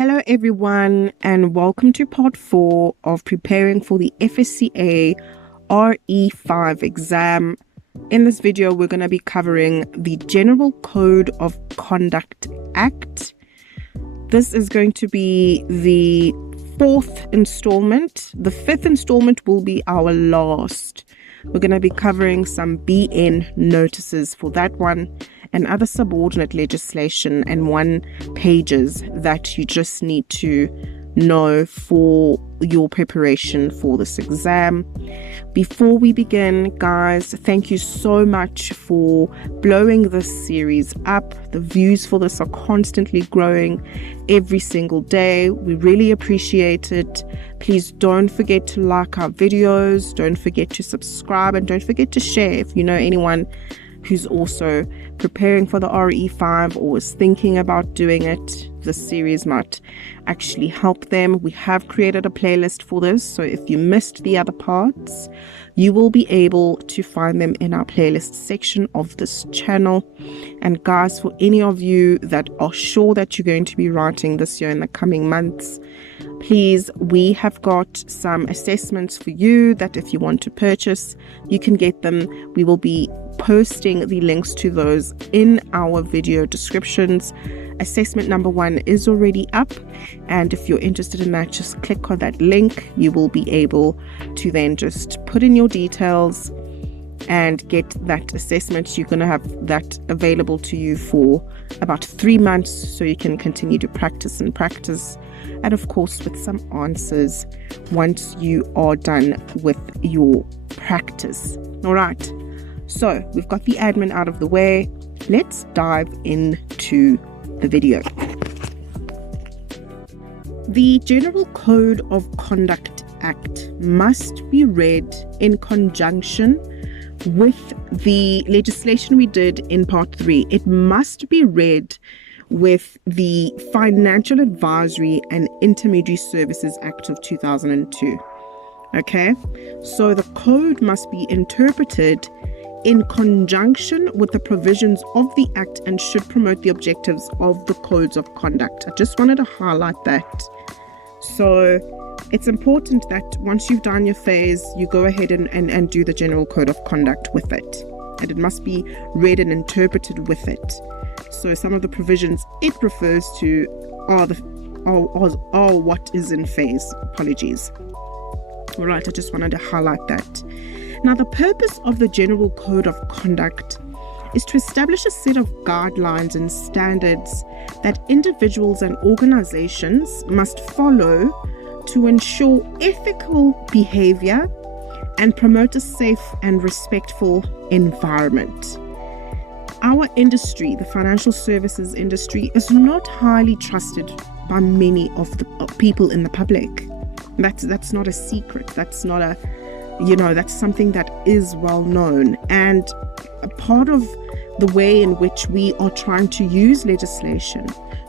Hello everyone, and welcome to part 4 of preparing for the FSCA RE5 exam. In this video, we're going to be covering the General Code of Conduct Act. This is going to be the 4th installment. The 5th installment will be our last. We're going to be covering some BN notices for that one and other subordinate legislation and one pages that you just need to know for your preparation for this exam. Before we begin, guys, thank you so much for blowing this series up. The views for this are constantly growing every single day. We really appreciate it. Please don't forget to like our videos, don't forget to subscribe, and don't forget to share if you know anyone who's also preparing for the RE5 or is thinking about doing it. This series might actually help them. We have created a playlist for this, so if you missed the other parts, you will be able to find them in our playlist section of this channel. And guys, for any of you that are sure that you're going to be writing this year in the coming months, please, we have got some assessments for you that if you want to purchase, you can get them. We will be posting the links to those in our video descriptions. Assessment number 1 is already up, and if you're interested in that, just click on that link. You will be able to then just put in your details and get that assessment. You're going to have that available to you for about 3 months, so you can continue to practice, and of course with some answers once you are done with your practice. All right, so we've got the admin out of the way. Let's dive into the video. The General Code of Conduct Act must be read in conjunction with the legislation we did in part 3. It must be read with the Financial Advisory and Intermediary Services Act of 2002. Okay, so the code must be interpreted in conjunction with the provisions of the Act and should promote the objectives of the codes of conduct. I just wanted to highlight that. So it's important that once you've done your FAIS, you go ahead and do the General Code of Conduct with it. And it must be read and interpreted with it. So some of the provisions it refers to are what is in FAIS. Apologies. All right, I just wanted to highlight that. Now, the purpose of the General Code of Conduct is to establish a set of guidelines and standards that individuals and organizations must follow to ensure ethical behavior and promote a safe and respectful environment. Our industry, the financial services industry, is not highly trusted by many of the people in the public. That's not a secret. That's not a that's something that is well known, and a part of the way in which we are trying to use legislation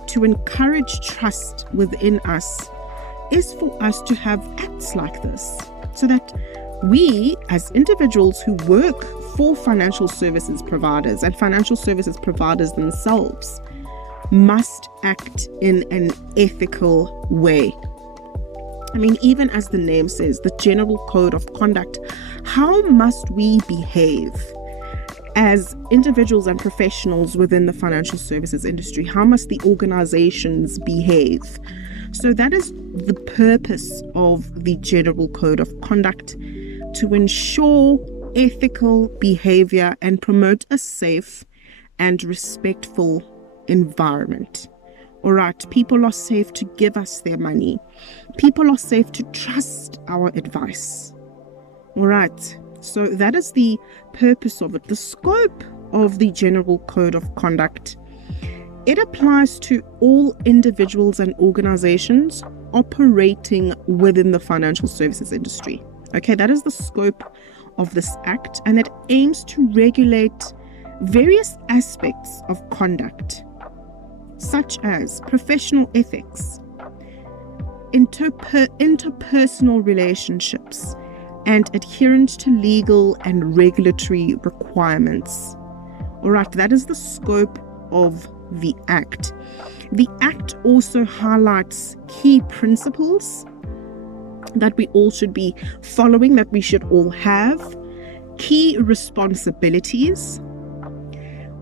to encourage trust within us is for us to have acts like this, so that we as individuals who work for financial services providers and financial services providers themselves must act in an ethical way. I mean, even as the name says, the General Code of Conduct, how must we behave as individuals and professionals within the financial services industry? How must the organizations behave? So that is the purpose of the General Code of Conduct, to ensure ethical behavior and promote a safe and respectful environment. All right, people are safe to give us their money. People are safe to trust our advice. All right, so that is the purpose of it. The scope of the General Code of Conduct, it applies to all individuals and organizations operating within the financial services industry. Okay, that is the scope of this act, and it aims to regulate various aspects of conduct, such as professional ethics, interpersonal relationships, and adherence to legal and regulatory requirements. All right, that is the scope of the Act. The Act also highlights key principles that we all should be following, that we should all have, key responsibilities,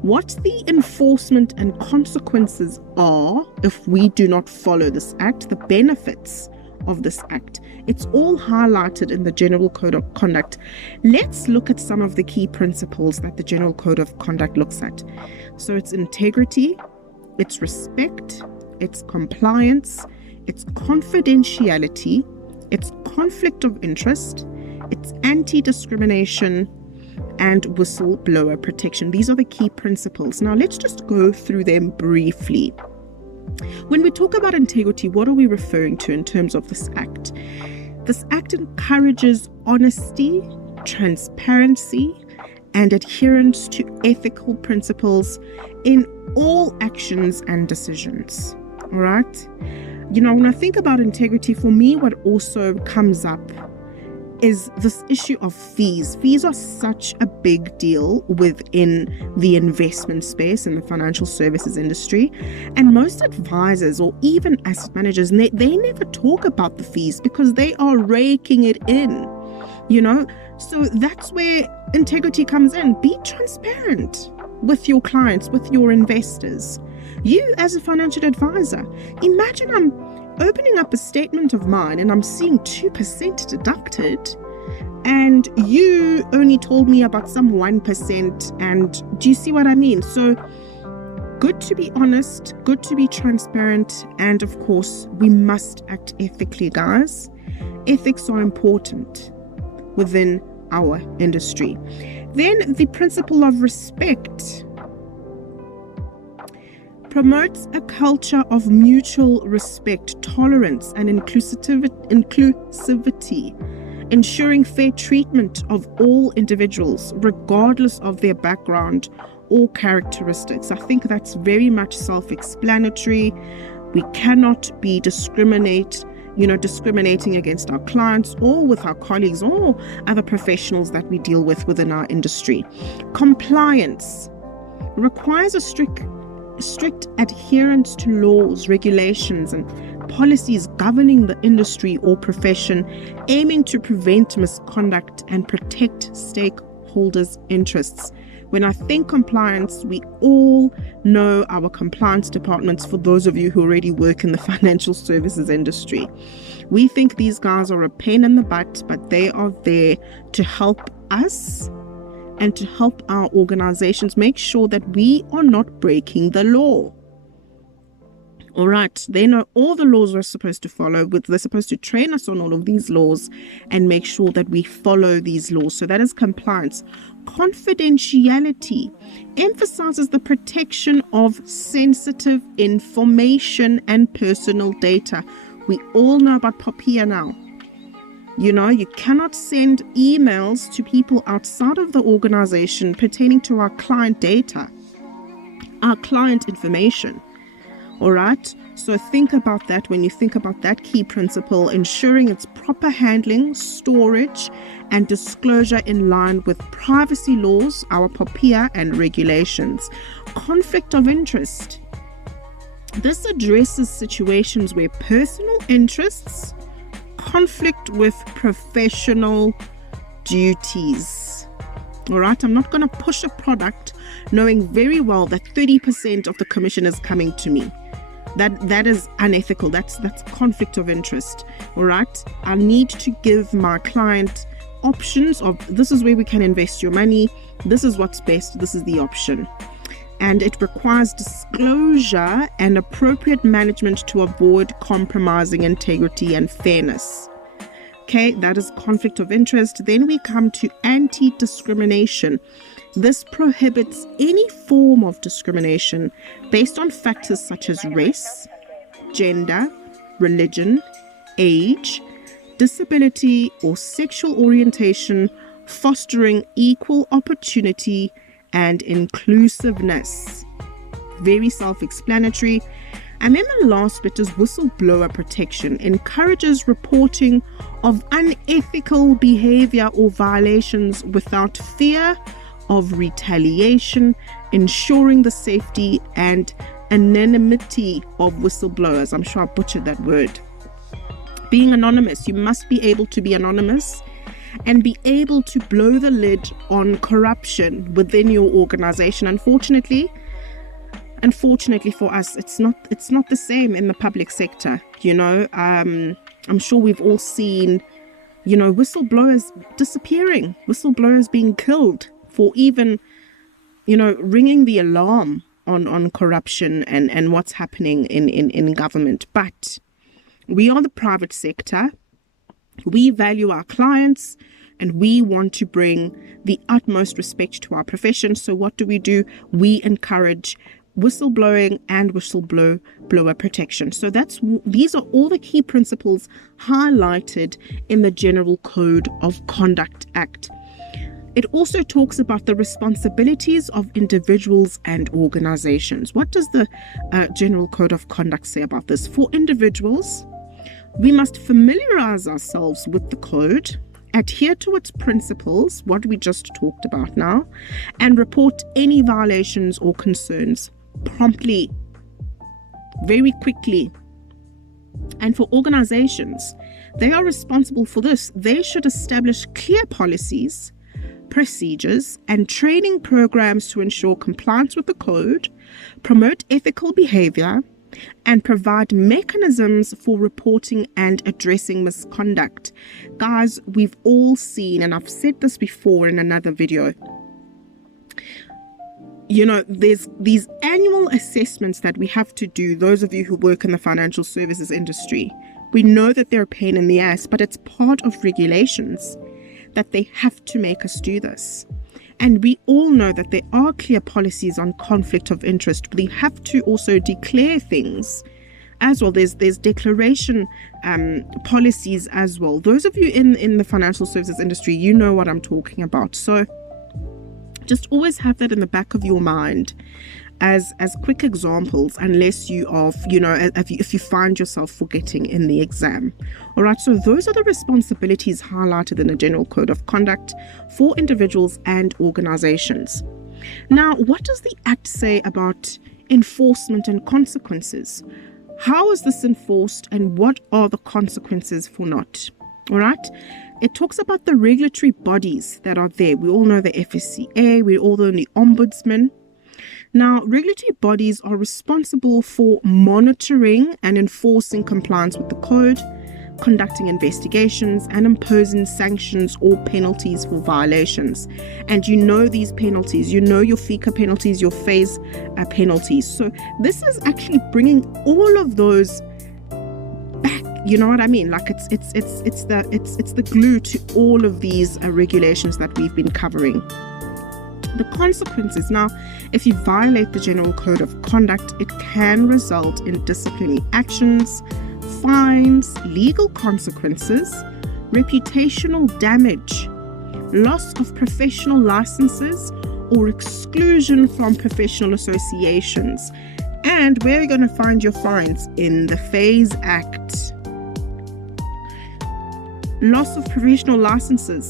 what the enforcement and consequences are if we do not follow this Act, the benefits of this Act. It's all highlighted in the General Code of Conduct. Let's look at some of the key principles that the General Code of Conduct looks at. So it's integrity, it's respect, it's compliance, it's confidentiality, it's conflict of interest, it's anti-discrimination, and whistleblower protection. These are the key principles. Now let's just go through them briefly. When we talk about integrity, what are we referring to in terms of this Act? This Act encourages honesty, transparency, and adherence to ethical principles in all actions and decisions. All right? You know, when I think about integrity, for me, what also comes up is this issue of fees. Fees are such a big deal within the investment space in the financial services industry. And most advisors or even asset managers, they never talk about the fees because they are raking it in, you know. So that's where integrity comes in. Be transparent with your clients, with your investors. You as a financial advisor, imagine I'm opening up a statement of mine and I'm seeing 2% deducted, and you only told me about some 1%. And do you see what I mean? So good to be honest, good to be transparent, and of course we must act ethically, guys. Ethics are important within our industry. Then the principle of respect promotes a culture of mutual respect, tolerance, and inclusivity, ensuring fair treatment of all individuals, regardless of their background or characteristics. I think that's very much self-explanatory. We cannot be discriminating against our clients or with our colleagues or other professionals that we deal with within our industry. Compliance requires a strict adherence to laws, regulations, and policies governing the industry or profession, aiming to prevent misconduct and protect stakeholders' interests. When I think compliance, we all know our compliance departments, for those of you who already work in the financial services industry. We think these guys are a pain in the butt, but they are there to help us and to help our organizations make sure that we are not breaking the law. All right, they know all the laws we're supposed to follow. They're supposed to train us on all of these laws and make sure that we follow these laws. So that is compliance. Confidentiality emphasizes the protection of sensitive information and personal data. We all know about POPIA now. You know, you cannot send emails to people outside of the organization pertaining to our client data, our client information. All right. So think about that when you think about that key principle, ensuring its proper handling, storage, and disclosure in line with privacy laws, our POPIA, and regulations. Conflict of interest. This addresses situations where personal interests conflict with professional duties. All right, I'm not going to push a product knowing very well that 30% of the commission is coming to me. That is unethical. That's conflict of interest. All right, I need to give my client options of this is where we can invest your money. This is what's best. This is the option. And it requires disclosure and appropriate management to avoid compromising integrity and fairness. Okay, that is conflict of interest. Then we come to anti-discrimination. This prohibits any form of discrimination based on factors such as race, gender, religion, age, disability, or sexual orientation, fostering equal opportunity and inclusiveness. Very self-explanatory. And then the last bit is whistleblower protection. Encourages reporting of unethical behavior or violations without fear of retaliation, ensuring the safety and anonymity of whistleblowers. I'm sure I butchered that word. Being anonymous, you must be able to be anonymous and be able to blow the lid on corruption within your organization. Unfortunately for us, it's not the same in the public sector. I'm sure we've all seen, whistleblowers disappearing, whistleblowers being killed for even, ringing the alarm on corruption and what's happening in government. But we are the private sector. We value our clients and we want to bring the utmost respect to our profession. So what do? We encourage whistleblowing and whistleblower protection. So these are all the key principles highlighted in the General Code of Conduct Act. It also talks about the responsibilities of individuals and organizations. What does the General Code of Conduct say about this? For individuals, we must familiarize ourselves with the code, adhere to its principles, what we just talked about now, and report any violations or concerns promptly, very quickly. And for organizations, they are responsible for this. They should establish clear policies, procedures, and training programs to ensure compliance with the code, promote ethical behavior, and provide mechanisms for reporting and addressing misconduct. Guys, we've all seen, and I've said this before in another video, there's these annual assessments that we have to do. Those of you who work in the financial services industry, we know that they're a pain in the ass, but it's part of regulations that they have to make us do this. And we all know that there are clear policies on conflict of interest, but they have to also declare things as well. There's declaration policies as well. Those of you in the financial services industry, you know what I'm talking about. So just always have that in the back of your mind as quick examples, unless you are, if you find yourself forgetting in the exam. All right, so those are the responsibilities highlighted in the General Code of Conduct for individuals and organizations. Now, what does the Act say about enforcement and consequences? How is this enforced and what are the consequences for not? All right, it talks about the regulatory bodies that are there. We all know the FSCA, we all know the Ombudsman. Now, regulatory bodies are responsible for monitoring and enforcing compliance with the code, conducting investigations, and imposing sanctions or penalties for violations. And you know these penalties, your FICA penalties, your FAIS penalties. So this is actually bringing all of those back. You know what I mean? Like it's the glue to all of these regulations that we've been covering. The consequences. Now, if you violate the General Code of Conduct, it can result in disciplinary actions, fines, legal consequences, reputational damage, loss of professional licenses, or exclusion from professional associations. And where are you going to find your fines? In the FAIS Act. Loss of professional licenses,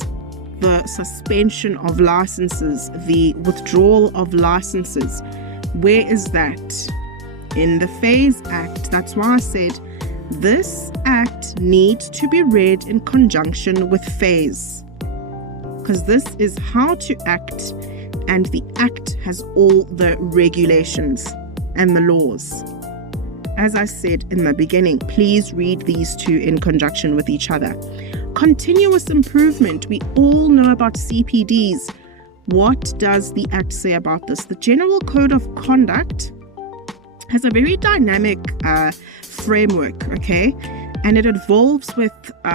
the suspension of licenses, the withdrawal of licenses. Where is that? In the FAIS Act. That's why I said this act needs to be read in conjunction with FAIS, because this is how to act, and the act has all the regulations and the laws. As I said in the beginning, please read these two in conjunction with each other. Continuous improvement. We all know about CPDs. What does the Act say about this? The General Code of Conduct has a very dynamic framework, okay? And it evolves with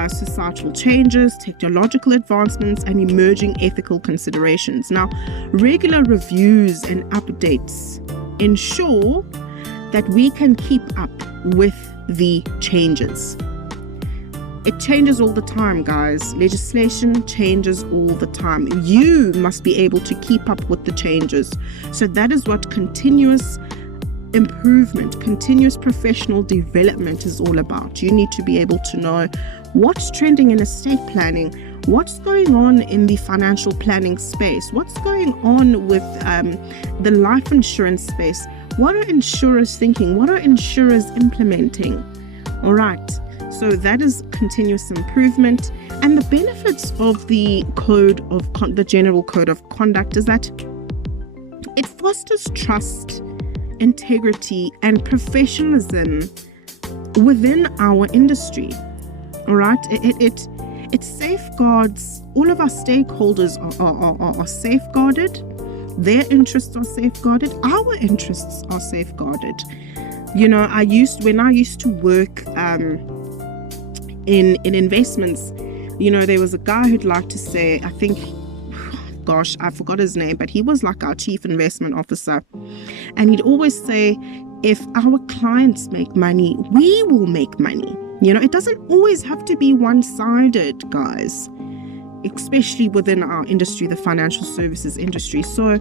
societal changes, technological advancements, and emerging ethical considerations. Now, regular reviews and updates ensure that we can keep up with the changes. It changes all the time, guys. Legislation changes all the time. You must be able to keep up with the changes. So that is what continuous improvement, continuous professional development is all about. You need to be able to know what's trending in estate planning, what's going on in the financial planning space, what's going on with the life insurance space, What are insurers thinking? What are insurers implementing? All right. So that is continuous improvement. And the benefits of the the General Code of Conduct is that it fosters trust, integrity, and professionalism within our industry. All right. It safeguards, all of our stakeholders are safeguarded. Their interests are safeguarded. Our interests are safeguarded. You know, when I used to work in investments, you know, there was a guy who'd like to say, I think, gosh, I forgot his name, but he was like our chief investment officer. And he'd always say, if our clients make money, we will make money. You know, it doesn't always have to be one-sided, guys, especially within our industry, the financial services industry. So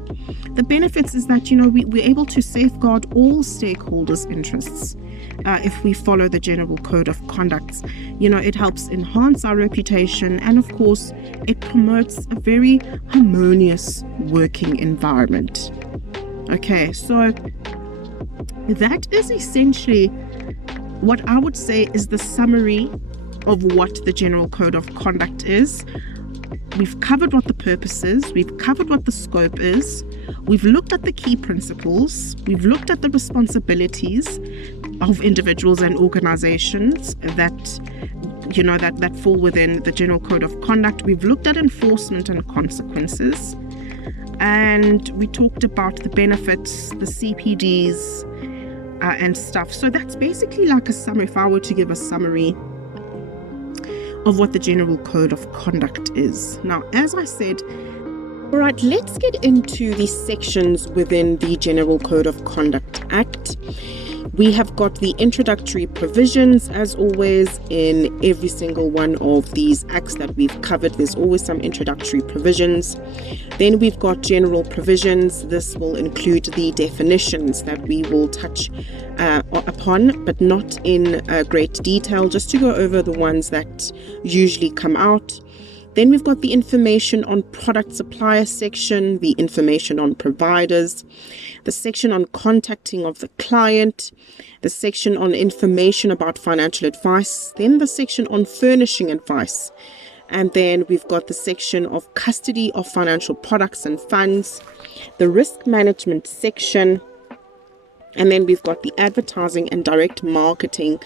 the benefits is that, you know, we're able to safeguard all stakeholders' interests if we follow the General Code of Conduct. You know, it helps enhance our reputation, and of course, it promotes a very harmonious working environment. Okay, so that is essentially what I would say is the summary of what the General Code of Conduct is. We've covered what the purpose is. We've covered what the scope is. We've looked at the key principles. We've looked at the responsibilities of individuals and organizations that, you know, that fall within the General Code of Conduct. We've looked at enforcement and consequences. And we talked about the benefits, the CPDs, and stuff. So that's basically like a summary, if I were to give a summary of what the General Code of Conduct is. Now, as I said, all right, let's get into the sections within the General Code of Conduct Act. We have got the introductory provisions, as always, in every single one of these acts that we've covered. There's always some introductory provisions. Then we've got general provisions. This will include the definitions that we will touch upon, but not in great detail, just to go over the ones that usually come out. Then we've got the information on product supplier section, the information on providers, the section on contacting of the client, the section on information about financial advice, then the section on furnishing advice. And then we've got the section of custody of financial products and funds, the risk management section, and then we've got the advertising and direct marketing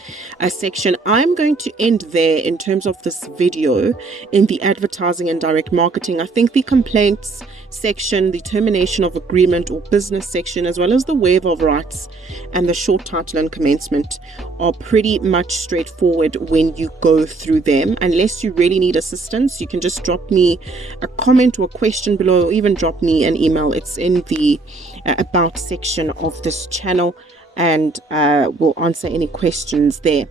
section. I'm going to end there in terms of this video in the advertising and direct marketing. I think the complaints section, the termination of agreement or business section, as well as the waiver of rights and the short title and commencement are pretty much straightforward when you go through them. Unless you really need assistance, you can just drop me a comment or a question below, or even drop me an email. It's in the about section of this channel, and we'll answer any questions there.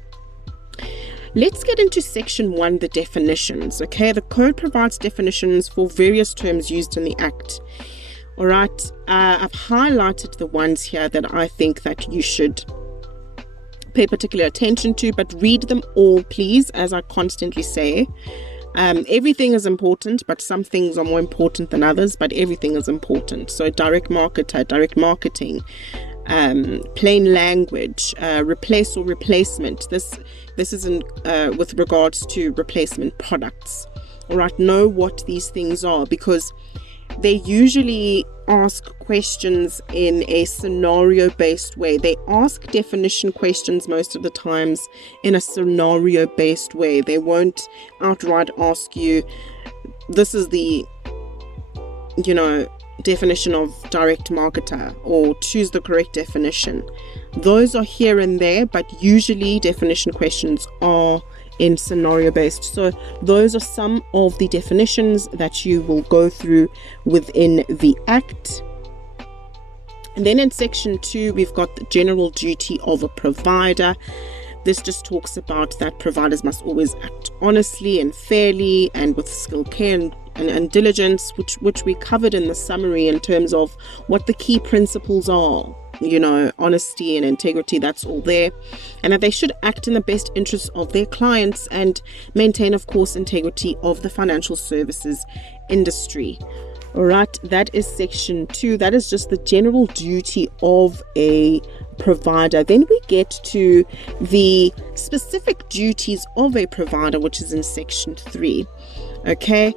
Let's get into section 1, the definitions. Okay, the code provides definitions for various terms used in the act. All right, I've highlighted the ones here that I think that you should pay particular attention to, but read them all, please, as I constantly say. Everything is important, but some things are more important than others, but everything is important. So direct marketer, direct marketing, plain language, replace or replacement. This is in with regards to replacement products. All right, know what these things are, because they usually ask questions in a scenario-based way. They ask definition questions most of the times in a scenario-based way. They won't outright ask you, this is the, you know, definition of direct marketer, or choose the correct definition. Those are here and there, but usually definition questions are in scenario based. So those are some of the definitions that you will go through within the act. And then in section 2, we've got the general duty of a provider. This just talks about that providers must always act honestly and fairly and with skill, care and diligence, which we covered in the summary in terms of what the key principles are. You know, honesty and integrity, that's all there. And that they should act in the best interests of their clients and maintain, of course, integrity of the financial services industry. All right, that is section 2. That is just the general duty of a provider. Then we get to the specific duties of a provider, which is in section 3. Okay,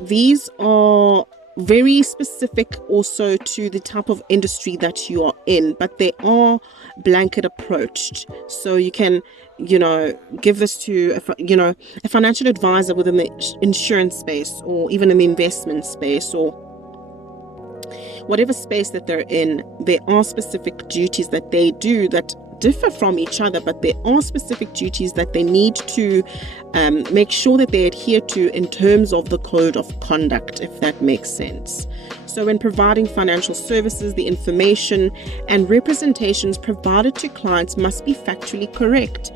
these are very specific also to the type of industry that you are in, but they are blanket approached. So you can, give this to, a financial advisor within the insurance space, or even in the investment space, or whatever space that they're in. There are specific duties that they do that differ from each other, but there are specific duties that they need to make sure that they adhere to in terms of the code of conduct, if that makes sense. So when providing financial services, the information and representations provided to clients must be factually correct.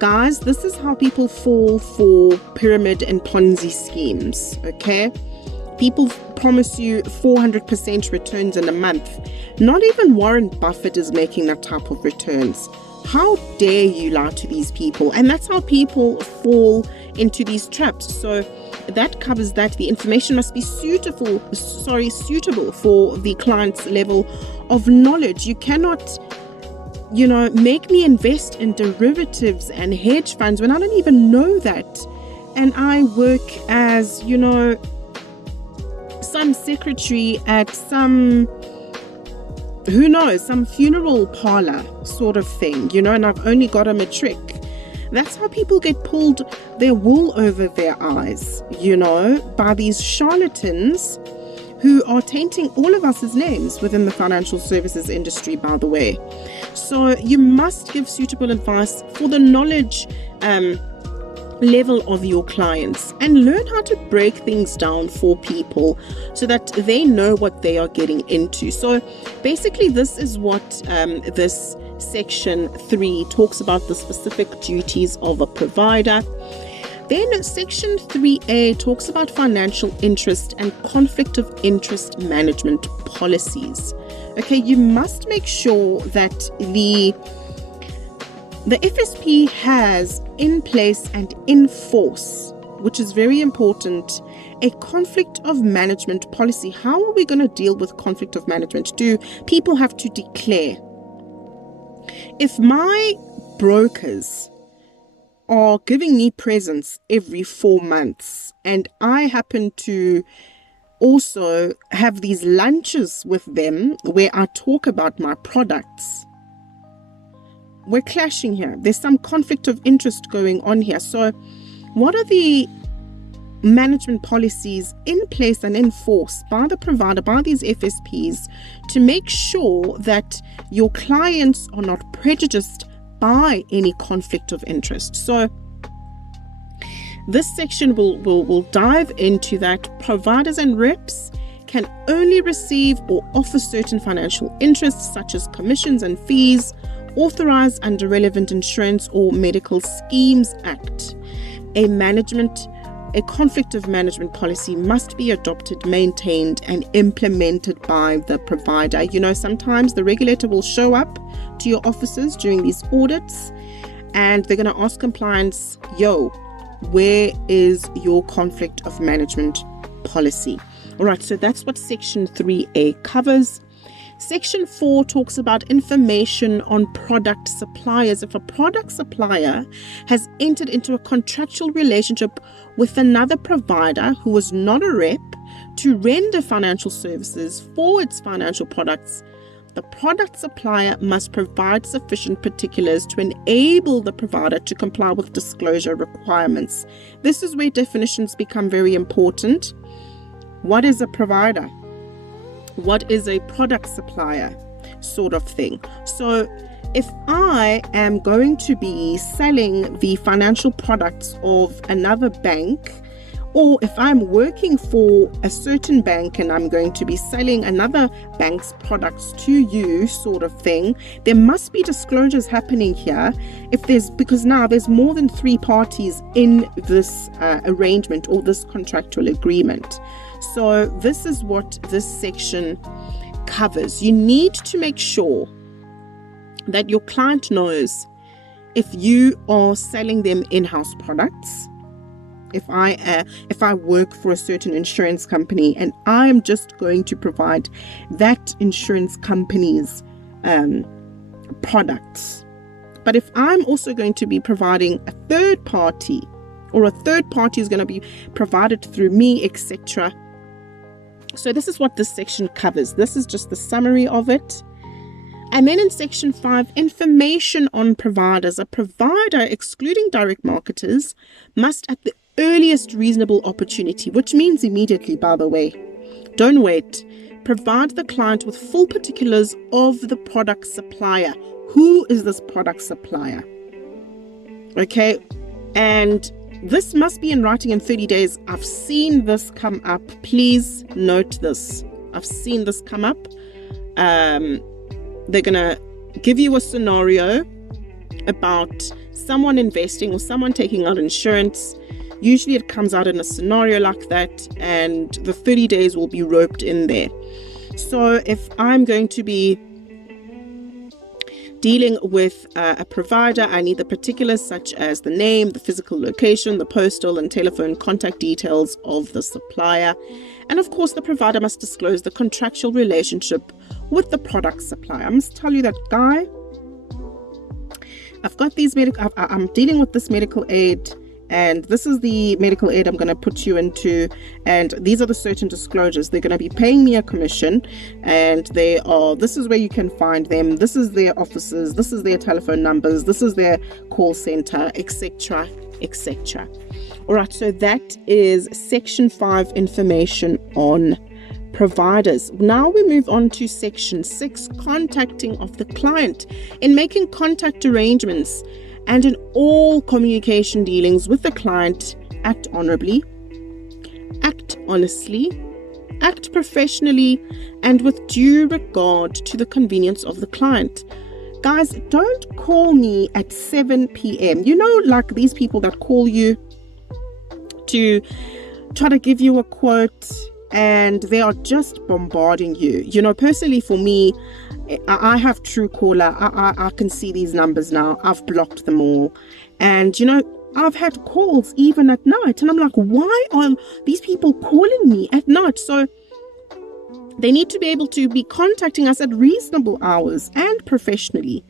Guys, this is how people fall for pyramid and Ponzi schemes, okay? People promise you 400% returns in a month. Not even Warren Buffett is making that type of returns. How dare you lie to these people? And that's how people fall into these traps. So that covers that. The information must be suitable for the client's level of knowledge. You cannot, make me invest in derivatives and hedge funds when I don't even know that. And I work as, some secretary at some funeral parlor sort of thing, and I've only got a matric. That's how people get pulled their wool over their eyes, by these charlatans who are tainting all of us as names within the financial services industry, by the way. So you must give suitable advice for the knowledge level of your clients, and learn how to break things down for people so that they know what they are getting into. So basically this is what this section 3 talks about, the specific duties of a provider. Then section 3A talks about financial interest and conflict of interest management policies. Okay, you must make sure that the FSP has in place and in force, which is very important, a conflict of management policy. How are we going to deal with conflict of management? Do people have to declare? If my brokers are giving me presents every 4 months and I happen to also have these lunches with them where I talk about my products, we're clashing here. There's some conflict of interest going on here. So what are the management policies in place and enforced by the provider, by these FSPs, to make sure that your clients are not prejudiced by any conflict of interest? So this section will dive into that. Providers and reps can only receive or offer certain financial interests such as commissions and fees authorized under relevant insurance or medical schemes act. A conflict of management policy must be adopted, maintained, and implemented by the provider. Sometimes the regulator will show up to your offices during these audits and they're going to ask compliance, where is your conflict of management policy? All right, so that's what section 3A covers. Section 4 talks about information on product suppliers. If a product supplier has entered into a contractual relationship with another provider who is not a rep to render financial services for its financial products, the product supplier must provide sufficient particulars to enable the provider to comply with disclosure requirements. This is where definitions become very important. What is a provider? What is a product supplier, sort of thing? So if I am going to be selling the financial products of another bank, or if I'm working for a certain bank and I'm going to be selling another bank's products to you, sort of thing, there must be disclosures happening here. Because now there's more than 3 parties in this arrangement or this contractual agreement. So this is what this section covers. You need to make sure that your client knows if you are selling them in-house products, if I work for a certain insurance company and I'm just going to provide that insurance company's products. But if I'm also going to be providing a third party, or a third party is going to be provided through me, etc. So this is what this section covers. This is just the summary of it. And then in section 5, information on providers. A provider, excluding direct marketers, must at the earliest reasonable opportunity, which means immediately, by the way, don't wait, provide the client with full particulars of the product supplier. Who is this product supplier? Okay, and this must be in writing in 30 days. I've seen this come up. Please note this. I've seen this come up. They're going to give you a scenario about someone investing or someone taking out insurance. Usually it comes out in a scenario like that, and the 30 days will be roped in there. So if I'm going to be dealing with a provider, I need the particulars such as the name, the physical location, the postal and telephone contact details of the supplier. And of course, the provider must disclose the contractual relationship with the product supplier. I must tell you that, guy, I've got these I'm dealing with this medical aid, and this is the medical aid I'm going to put you into, and these are the certain disclosures. They're going to be paying me a commission, and this is where you can find them. This is their offices, this is their telephone numbers, this is their call center, etc., etc. All right, so that is section 5, information on providers. Now we move on to section 6, contacting of the client. In making contact arrangements and in all communication dealings with the client, act honorably, act honestly, act professionally, and with due regard to the convenience of the client. Guys, don't call me at 7 p.m. You know, like these people that call you to try to give you a quote, and they are just bombarding you. You know, personally for me, I have Truecaller. I can see these numbers now. I've blocked them all. And, you know, I've had calls even at night. And I'm like, why are these people calling me at night? So they need to be able to be contacting us at reasonable hours and professionally.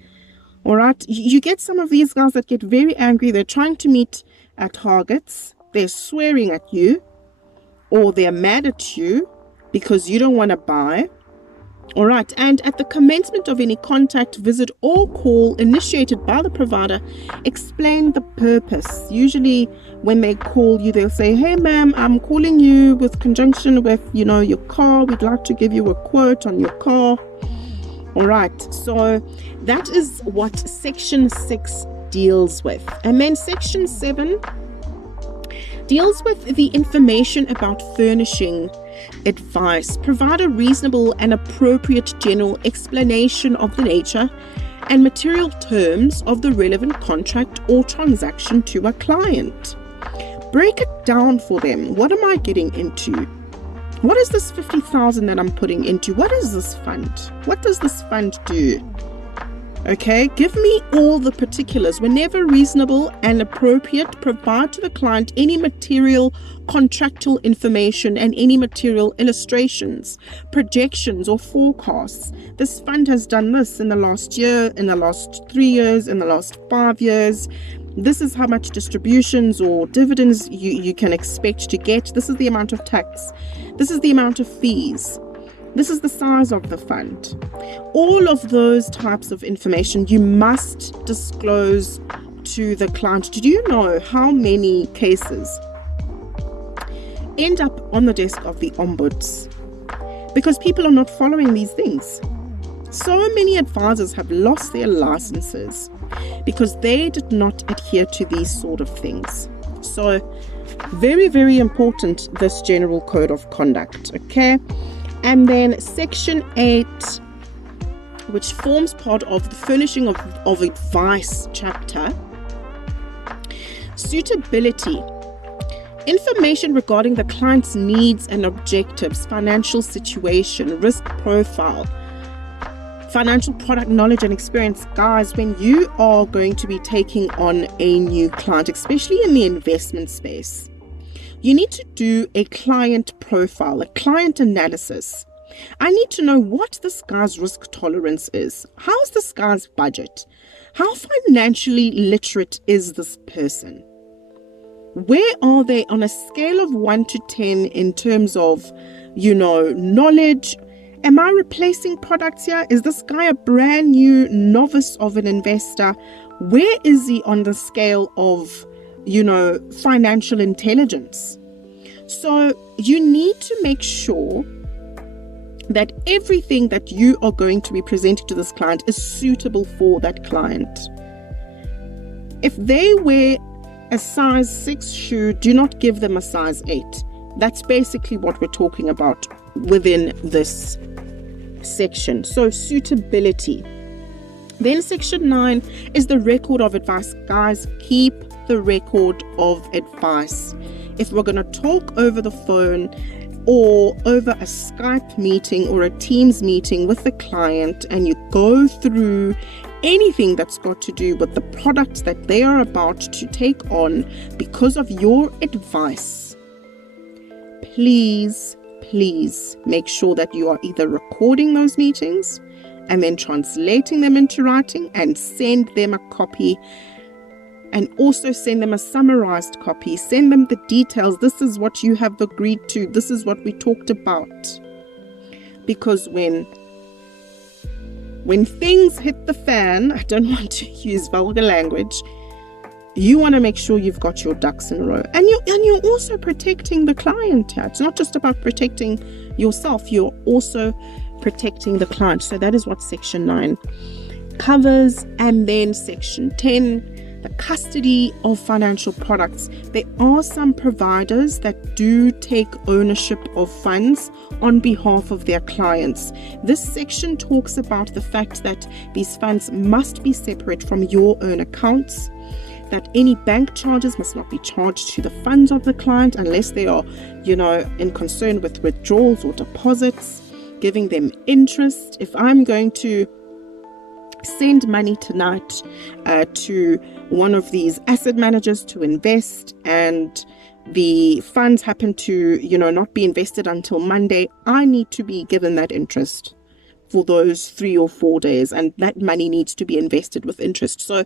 All right. You get some of these guys that get very angry. They're trying to meet targets. They're swearing at you, or they're mad at you because you don't want to buy. All right, and at the commencement of any contact, visit, or call initiated by the provider, explain the purpose. Usually when they call you, they'll say, hey ma'am, I'm calling you with conjunction with, you know, your car. We'd like to give you a quote on your car. All right, so that is what section 6 deals with. And then section 7 deals with the information about furnishing advice. Provide a reasonable and appropriate general explanation of the nature and material terms of the relevant contract or transaction to a client. Break it down for them. What am I getting into? What is this 50,000 that I'm putting into? What is this fund? What does this fund do? Okay, give me all the particulars. Whenever reasonable and appropriate, provide to the client any material contractual information and any material illustrations, projections, or forecasts. This fund has done this in the last year, in the last 3 years, in the last 5 years. This is how much distributions or dividends you can expect to get. This is the amount of tax. This is the amount of fees. This is the size of the fund. All of those types of information you must disclose to the client. Do you know how many cases end up on the desk of the ombuds because people are not following these things? So many advisors have lost their licenses because they did not adhere to these sort of things. So very, very important, this general code of conduct. Okay. And then section 8, which forms part of the furnishing of advice chapter. Suitability. Information regarding the client's needs and objectives, financial situation, risk profile, financial product knowledge and experience. Guys, when you are going to be taking on a new client, especially in the investment space, you need to do a client profile, a client analysis. I need to know what this guy's risk tolerance is. How's this guy's budget? How financially literate is this person? Where are they on a scale of 1 to 10 in terms of, knowledge? Am I replacing products here? Is this guy a brand new novice of an investor? Where is he on the scale of, financial intelligence? So you need to make sure that everything that you are going to be presenting to this client is suitable for that client. If they wear a size 6 shoe, do not give them a size 8. That's basically what we're talking about within this section. So suitability. Then section 9 is the record of advice. Guys, keep the record of advice. If we're going to talk over the phone or over a Skype meeting or a Teams meeting with the client, and you go through anything that's got to do with the product that they are about to take on because of your advice, please make sure that you are either recording those meetings and then translating them into writing and send them a copy, and also send them a summarized copy. Send them the details. This is what you have agreed to. This is what we talked about. Because when things hit the fan, I don't want to use vulgar language, you want to make sure you've got your ducks in a row. And you're also protecting the client. It's not just about protecting yourself. You're also protecting the client. So that is what section 9 covers. And then section 10, the custody of financial products. There are some providers that do take ownership of funds on behalf of their clients. This section talks about the fact that these funds must be separate from your own accounts, that any bank charges must not be charged to the funds of the client unless they are, in concern with withdrawals or deposits, giving them interest. If I'm going to send money tonight to one of these asset managers to invest, and the funds happen to, not be invested until Monday, I need to be given that interest for those 3 or 4 days, and that money needs to be invested with interest. So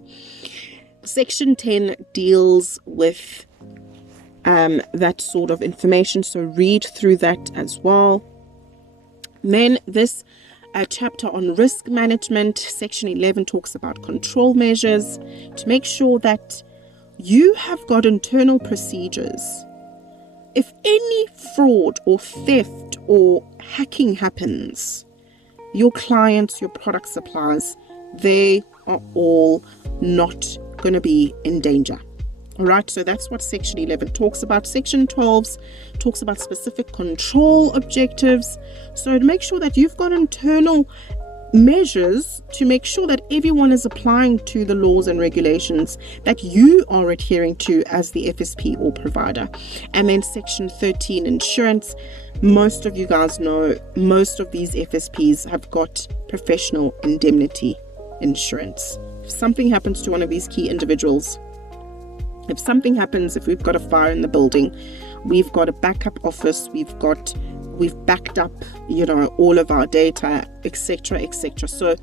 section 10 deals with that sort of information. So read through that as well. Then this chapter on risk management, section 11 talks about control measures to make sure that you have got internal procedures. If any fraud or theft or hacking happens, your clients, your product suppliers, they are all not going to be in danger. All right, so that's what section 11 talks about. Section 12 talks about specific control objectives. So to make sure that you've got internal measures to make sure that everyone is applying to the laws and regulations that you are adhering to as the FSP or provider. And then section 13, insurance. Most of you guys know most of these FSPs have got professional indemnity insurance. If something happens to one of these key individuals, if something happens, if we've got a fire in the building, we've got a backup office, we've backed up, all of our data, etc. So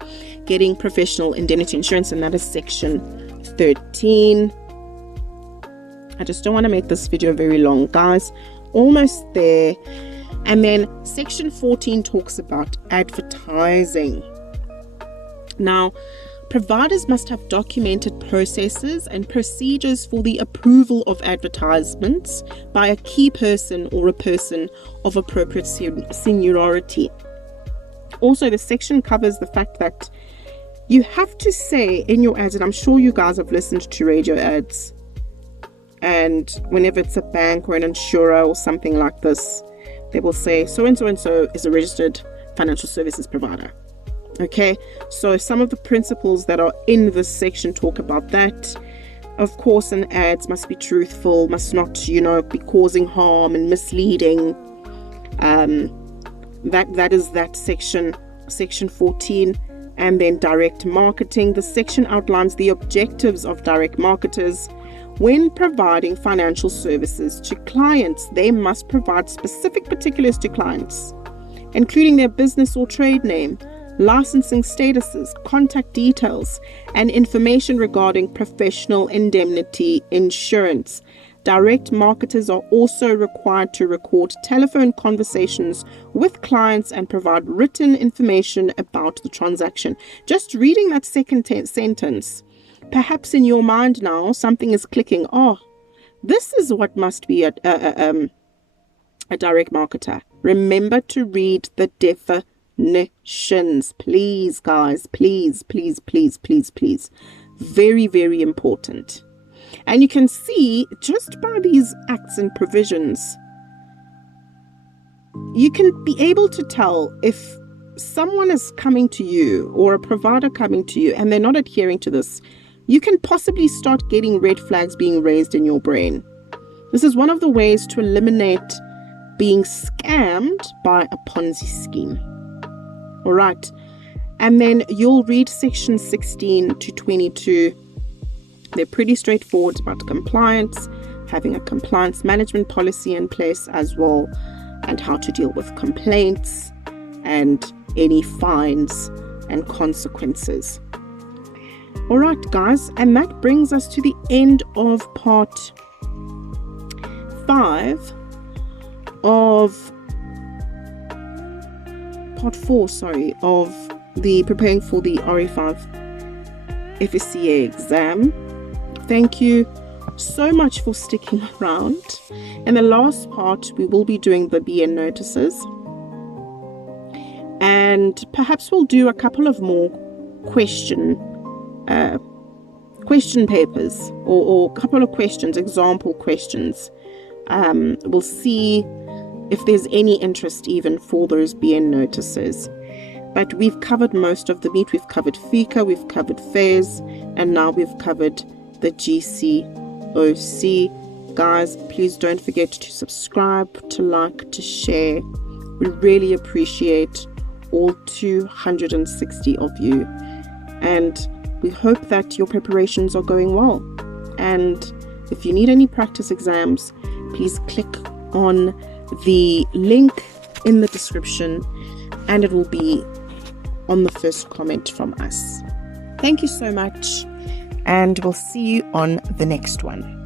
getting professional indemnity insurance, and that is section 13. I just don't want to make this video very long, guys. Almost there. And then section 14 talks about advertising. Now, providers must have documented processes and procedures for the approval of advertisements by a key person or a person of appropriate seniority. Also, the section covers the fact that you have to say in your ads, and I'm sure you guys have listened to radio ads, and whenever it's a bank or an insurer or something like this, they will say so-and-so and so is a registered financial services provider. Okay, so some of the principles that are in this section talk about that. Of course, an ads must be truthful, must not, be causing harm and misleading. That is that section 14. And then direct marketing. The section outlines the objectives of direct marketers, When providing financial services to clients, they must provide specific particulars to clients, including their business or trade name, licensing statuses, contact details, and information regarding professional indemnity insurance. Direct marketers are also required to record telephone conversations with clients and provide written information about the transaction. Just reading that second sentence, perhaps in your mind now, something is clicking. Oh, this is what must be a direct marketer. Remember to read the definitions, please, guys. Please, please, please, please, please. Very, very important. And you can see just by these acts and provisions, you can be able to tell if someone is coming to you or a provider coming to you and they're not adhering to this. You can possibly start getting red flags being raised in your brain. This is one of the ways to eliminate being scammed by a Ponzi scheme. All right. And then you'll read section 16 to 22. They're pretty straightforward about compliance, having a compliance management policy in place as well, and how to deal with complaints and any fines and consequences. All right, guys, and that brings us to the end of part 4, of the preparing for the RE5 FSCA exam. Thank you so much for sticking around. In the last part, we will be doing the BN notices, and perhaps we'll do a couple of more question papers or a couple of questions, example questions. We'll see if there's any interest even for those BN notices. But we've covered most of the meat. We've covered FICA, we've covered FAIS, and now we've covered the GCOC. Guys, please don't forget to subscribe, to like, to share. We really appreciate all 260 of you, and we hope that your preparations are going well. And if you need any practice exams, please click on the link in the description and it will be on the first comment from us. Thank you so much, and we'll see you on the next one.